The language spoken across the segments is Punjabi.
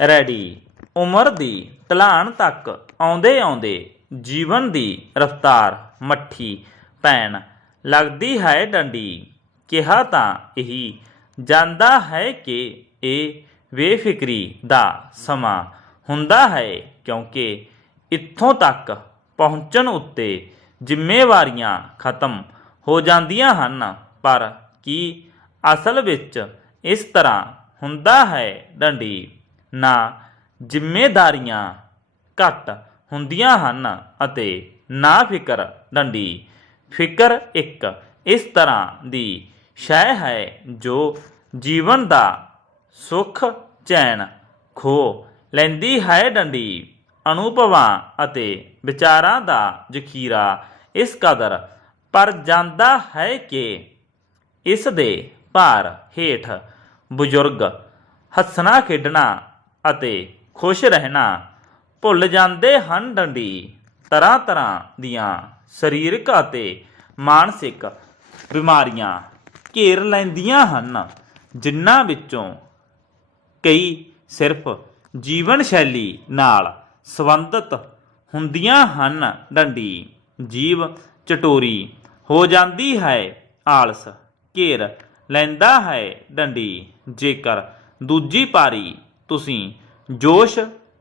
ਰੈਡੀ। ਉਮਰ ਦੀ ਢਲਾਣ ਤੱਕ ਆਉਂਦੇ ਆਉਂਦੇ ਜੀਵਨ ਦੀ ਰਫ਼ਤਾਰ ਮੱਠੀ ਪੈਣ ਲੱਗਦੀ ਹੈ ਡੰਡੀ। ਕਿਹਾ ਤਾਂ ਇਹੀ, ਜਾਂਦਾ ਹੈ ਕਿ ਇਹ ਬੇਫਿਕਰੀ ਦਾ ਸਮਾਂ ਹੁੰਦਾ ਹੈ ਕਿਉਂਕਿ ਇੱਥੋਂ ਤੱਕ ਪਹੁੰਚਣ ਉੱਤੇ ਜ਼ਿੰਮੇਵਾਰੀਆਂ ਖਤਮ ਹੋ ਜਾਂਦੀਆਂ ਹਨ। ਪਰ ਕੀ ਅਸਲ ਵਿੱਚ ਇਸ ਤਰ੍ਹਾਂ ਹੁੰਦਾ ਹੈ ਡੰਡੀ? ਨਾ ਜ਼ਿੰਮੇਦਾਰੀਆਂ ਘੱਟ ਹੁੰਦੀਆਂ ਹਨ ਅਤੇ ਨਾ ਫਿਕਰ ਡੰਡੀ। ਫਿਕਰ ਇੱਕ ਇਸ ਤਰ੍ਹਾਂ ਦੀ ਸ਼ੈ ਹੈ ਜੋ ਜੀਵਨ ਦਾ ਸੁੱਖ, ਚੈਨ ਖੋ ਲੈਂਦੀ ਹੈ ਡੰਡੀ। ਅਨੁਭਵਾਂ ਅਤੇ ਵਿਚਾਰਾਂ ਦਾ ਜ਼ਖੀਰਾ ਇਸ ਕਦਰ ਪਰ ਜਾਂਦਾ ਹੈ ਕਿ ਇਸ ਦੇ ਭਾਰ ਹੇਠ ਬਜ਼ੁਰਗ ਹੱਸਣਾ ਖੇਡਣਾ ਅਤੇ ਖੁਸ਼ ਰਹਿਣਾ। ਭੁੱਲ ਜਾਂਦੇ ਹਨ ਡੰਡੀ। ਤਰ੍ਹਾਂ ਤਰ੍ਹਾਂ ਦੀਆਂ ਸਰੀਰਕ ਅਤੇ ਮਾਨਸਿਕ ਬਿਮਾਰੀਆਂ ਘੇਰ ਲੈਂਦੀਆਂ ਹਨ, ਜਿਨ੍ਹਾਂ ਵਿੱਚੋਂ ਕਈ ਸਿਰਫ ਜੀਵਨ ਸ਼ੈਲੀ ਨਾਲ ਸੰਬੰਧਿਤ ਹੁੰਦੀਆਂ ਹਨ। ਡੰਡੀ, ਜੀਵ ਚਟੋਰੀ ਹੋ ਜਾਂਦੀ ਹੈ, ਆਲਸ ਘੇਰ ਲੈਂਦਾ ਹੈ। ਡੰਡੀ, ਜੇਕਰ ਦੂਜੀ ਪਾਰੀ ਤੁਸੀਂ ਜੋਸ਼,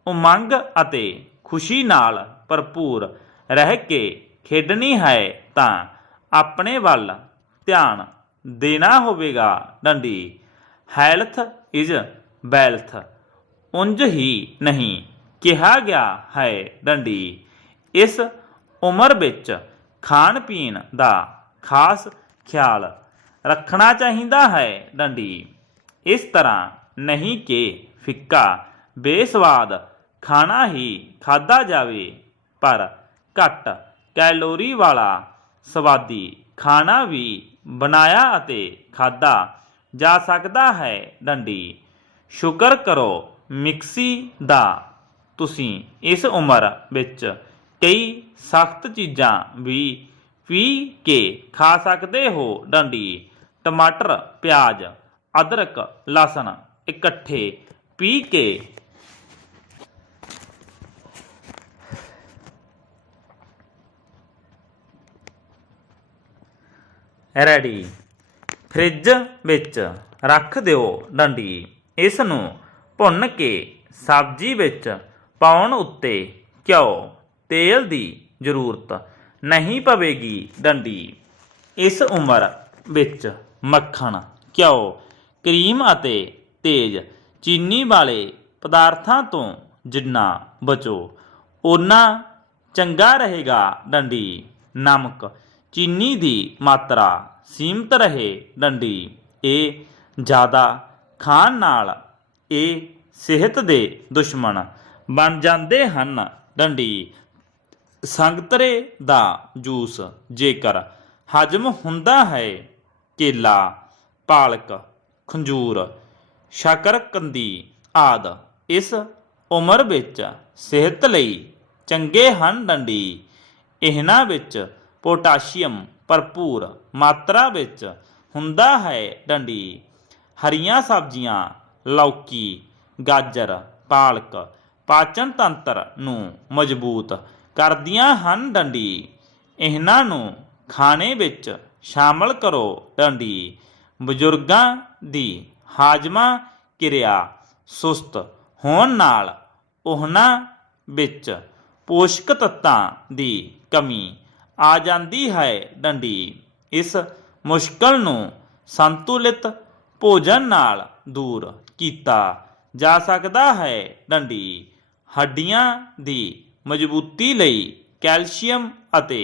ਉਮੰਗ ਅਤੇ ਖੁਸ਼ੀ ਨਾਲ ਭਰਪੂਰ ਰਹਿ ਕੇ ਖੇਡਣੀ ਹੈ ਤਾਂ ਆਪਣੇ ਵੱਲ ਧਿਆਨ ਦੇਣਾ ਹੋਵੇਗਾ। ਡੰਡੀ, ਹੈਲਥ ਇਜ਼ ਵੈਲਥ। ਉੰਜ ਹੀ ਨਹੀਂ ਕਿਹਾ ਗਿਆ ਹੈ ਡੰਡੀ, ਇਸ ਉਮਰ ਵਿੱਚ ਖਾਣ ਪੀਣ ਦਾ ਖਾਸ ਖਿਆਲ ਰੱਖਣਾ ਚਾਹੀਦਾ ਹੈ। ਡੰਡੀ, ਇਸ ਤਰ੍ਹਾਂ ਨਹੀਂ ਕਿ ਫਿੱਕਾ। ਬੇਸਵਾਦ, ਖਾਣਾ ਹੀ ਖਾਦਾ ਜਾਵੇ, ਪਰ ਘੱਟ ਕੈਲੋਰੀ ਵਾਲਾ ਸਵਾਦੀ ਖਾਣਾ ਵੀ ਬਣਾਇਆ ਅਤੇ ਖਾਦਾ ਜਾ ਸਕਦਾ ਹੈ ਡੰਡੀ। ਸ਼ੁਕਰ ਕਰੋ ਮਿਕਸੀ ਦਾ। ਤੁਸੀਂ ਇਸ ਉਮਰ ਵਿੱਚ ਕਈ ਸਖਤ ਚੀਜ਼ਾਂ ਵੀ ਪੀ ਕੇ ਖਾ ਸਕਦੇ ਹੋ ਡੰਡੀ। ਟਮਾਟਰ, ਪਿਆਜ਼, ਅਦਰਕ, ਲਸਣ ਇਕੱਠੇ ਪੀ ਕੇ ਰੈਡੀ। ਫ੍ਰਿਜ ਵਿੱਚ ਰੱਖ ਦਿਓ ਡੰਡੀ। ਇਸ ਨੂੰ ਭੁੰਨ ਕੇ ਸਬਜ਼ੀ ਵਿੱਚ ਪਾਉਣ ਉੱਤੇ ਘਿਓ। ਤੇਲ ਦੀ ਜ਼ਰੂਰਤ ਨਹੀਂ ਪਵੇਗੀ ਡੰਡੀ। ਇਸ ਉਮਰ ਵਿੱਚ ਮੱਖਣ, ਘਿਓ, ਕਰੀਮ ਅਤੇ ਤੇਜ਼, ਚੀਨੀ ਵਾਲੇ ਪਦਾਰਥਾਂ ਤੋਂ ਜਿੰਨਾ ਬਚੋ, ਓਨਾ ਚੰਗਾ ਰਹੇਗਾ ਡੰਡੀ। ਨਮਕ, ਚੀਨੀ ਦੀ ਮਾਤਰਾ ਸੀਮਤ ਰਹੇ ਡੰਡੀ। ਇਹ ਜ਼ਿਆਦਾ ਖਾਣ ਨਾਲ ਇਹ ਸਿਹਤ ਦੇ ਦੁਸ਼ਮਣ ਬਣ ਜਾਂਦੇ ਹਨ ਡੰਡੀ। ਸੰਗਤਰੇ ਦਾ ਜੂਸ ਜੇਕਰ ਹਜਮ ਹੁੰਦਾ ਹੈ, ਕੇਲਾ, ਪਾਲਕ, ਖੰਜੂਰ ਸ਼ਕਰਕੰਦੀ ਆਦ। ਇਸ ਉਮਰ ਵਿੱਚ ਸਿਹਤ ਲਈ ਚੰਗੇ ਹਨ ਡੰਡੀ। ਇਹਨਾਂ ਵਿੱਚ ਪੋਟਾਸ਼ੀਅਮ ਭਰਪੂਰ ਮਾਤਰਾ ਵਿੱਚ ਹੁੰਦਾ ਹੈ ਡੰਡੀ। ਹਰੀਆਂ ਸਬਜ਼ੀਆਂ, ਲੌਕੀ, ਗਾਜਰ, ਪਾਲਕ, ਪਾਚਨ ਤੰਤਰ ਨੂੰ ਮਜ਼ਬੂਤ ਕਰਦੀਆਂ ਹਨ ਡੰਡੀ। ਇਹਨਾਂ ਨੂੰ ਖਾਣੇ ਵਿੱਚ ਸ਼ਾਮਲ ਕਰੋ ਡੰਡੀ। ਬਜ਼ੁਰਗਾਂ ਦੀ ਹਾਜਮਾ ਕਿਰਿਆ ਸੁਸਤ ਹੋਣ ਨਾਲ ਉਹਨਾਂ ਵਿੱਚ ਪੋਸ਼ਕ ਤੱਤਾਂ ਦੀ ਕਮੀ ਆ ਜਾਂਦੀ ਹੈ ਡੰਡੀ। ਇਸ ਮੁਸ਼ਕਲ ਨੂੰ ਸੰਤੁਲਿਤ ਭੋਜਨ ਨਾਲ ਦੂਰ ਕੀਤਾ ਜਾ ਸਕਦਾ ਹੈ ਡੰਡੀ। ਹੱਡੀਆਂ ਦੀ ਮਜ਼ਬੂਤੀ ਲਈ ਕੈਲਸ਼ੀਅਮ ਅਤੇ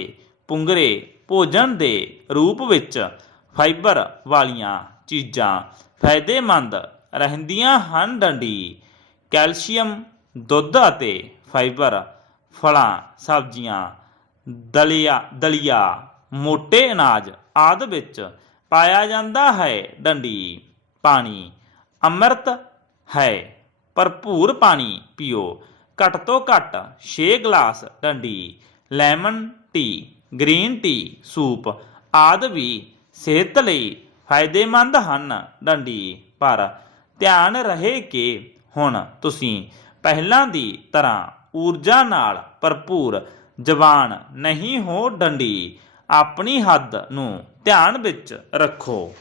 ਪੁੰਗਰੇ ਭੋਜਨ ਦੇ ਰੂਪ ਵਿੱਚ ਫਾਈਬਰ ਵਾਲੀਆਂ ਚੀਜ਼ਾਂ ਫਾਇਦੇਮੰਦ ਰਹਿੰਦੀਆਂ ਹਨ ਡੰਡੀ, ਕੈਲਸ਼ੀਅਮ, ਦੁੱਧ ਅਤੇ ਫਾਈਬਰ, ਫਲਾਂ, ਸਬਜ਼ੀਆਂ, ਦਲੀਆ ਦਲੀਆ ਮੋٹے ਅਨਾਜ ਆਦਿ ਵਿੱਚ ਪਾਇਆ ਜਾਂਦਾ ਹੈ ਡੰਡੀ। ਪਾਣੀ ਅੰਮ੍ਰਿਤ ਹੈ, ਭਰਪੂਰ ਪਾਣੀ ਪੀਓ। ਘੱਟ ਤੋਂ ਘੱਟ 6 ਗਲਾਸ ਡੰਡੀ, lemon tea, green tea, soup ਆਦਿ ਵੀ ਸਿਹਤ ਲਈ ਫਾਇਦੇਮੰਦ ਹਨ ਡੰਡੀ ਪਰ ਧਿਆਨ ਰਹੇ ਕਿ ਹੁਣ ਤੁਸੀਂ ਪਹਿਲਾਂ ਦੀ ਤਰ੍ਹਾਂ ਊਰਜਾ ਨਾਲ ਭਰਪੂਰ ਜਵਾਨ ਨਹੀਂ ਹੋ ਡੰਡੀ। ਆਪਣੀ ਹੱਦ ਨੂੰ ਧਿਆਨ ਵਿੱਚ ਰੱਖੋ।